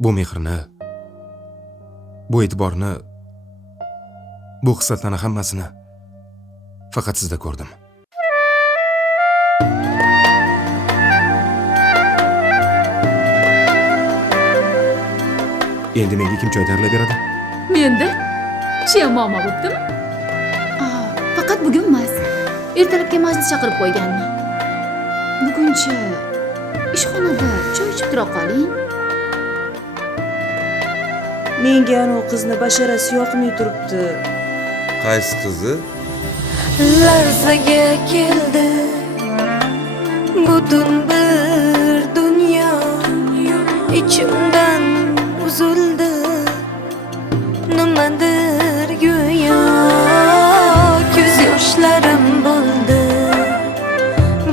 bu mehrni, bu e'tiborni, bu xislatlarni hammasini faqat sizda ko'rdim. Endi menga kim choy tayyorlab beradi? Menda shu muammo bo'ptimi? Faqat bugun emas. Ertalabga majlis chaqirib qo'yganman. Buguncha ishxonada choy ichib tura qoling. Menga ana o qizni basharasi yoqmay turibdi. Qaysi qizi? Larzaga keldi butun bir dunyo, ichimdan uzildi nimadir go'yo, ko'z yoshlarim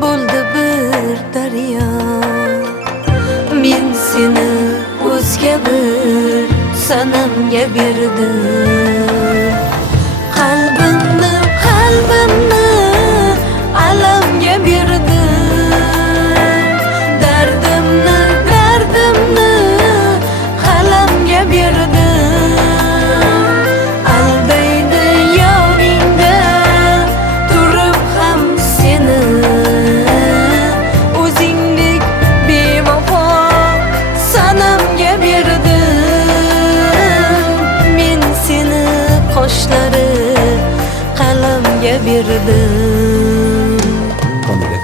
bo'ldi bir daryo. Men seni o'zga bir sanamga berdim, qalbimni alamga berdim, dardimni qalamga berdim. Aldaydi yoringda turib ham seni, o'zingdek bevafo sanamga berdim. Men seni qoshlari qalamga berdim. Komila,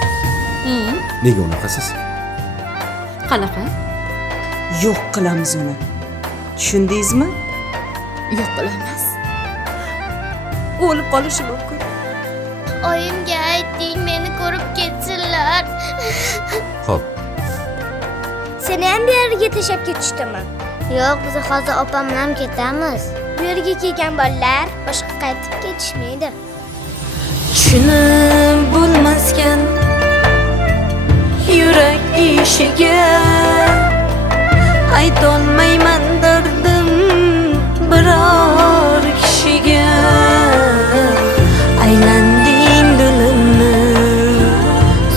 nega unaqasiz? Qanaqa? Yo'q qilamiz uni. Tushundingizmi? Yo'q qilamiz. O'lib qolishi mumkin. Oyimga ayting, meni ko'rib ketsinlar. Xo'p, Seni ham bu yerga tashlab ketishdimi? Yo'q, biz hozir opam bilan ketamiz. Bu yerga kelgan bolalar boshqa qaytib ketishmaydi. Tushunib bo'lmasgan yurak ishiga aytolmayman dardim biror kishiga. Aylanding dilimni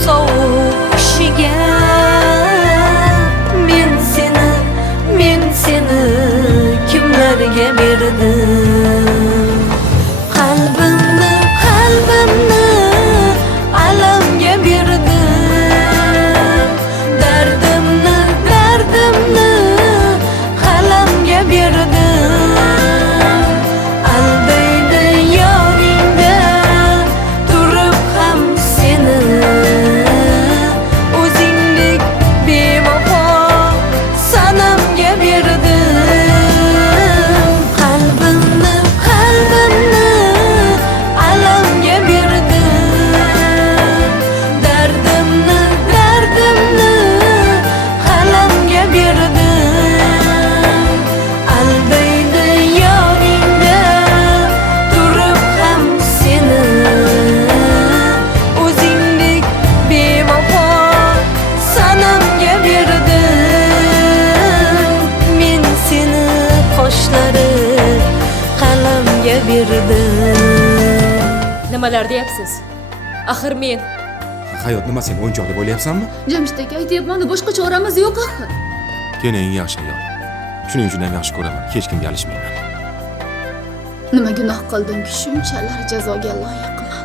sovuq kishiga. Men seni kimlarga berdim? Qalbimni alamga berdim, dardimni qalamga berdim. Aldaydi yoringda turib ham seni, o'zingdek bevafo sanamga berdim. Qalbimni alamga berdim, dardimni qalamga berdim. Aldaydi yoringda turib ham seni, o'zingdek bevafo sanamga berdim. Men seni qoshlari qalamga berdim. Nimalar deyapsiz? Axir men hayot nima, sen o'yinchoq deb o'ylayapsanmi? Jamshid aka aytyapman, boshqa choramiz yo'q axir. Sen eng yaxshi ayol. Shuning uchun ham yaxshi ko'raman. Hech kimga alishmayman. Nima gunoh qildimki shunchalar jazoga loyiqman?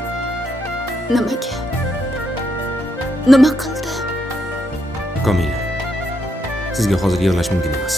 Nimaga? Nima qildim? Komila, sizga hozir yig'lash mumkin emas.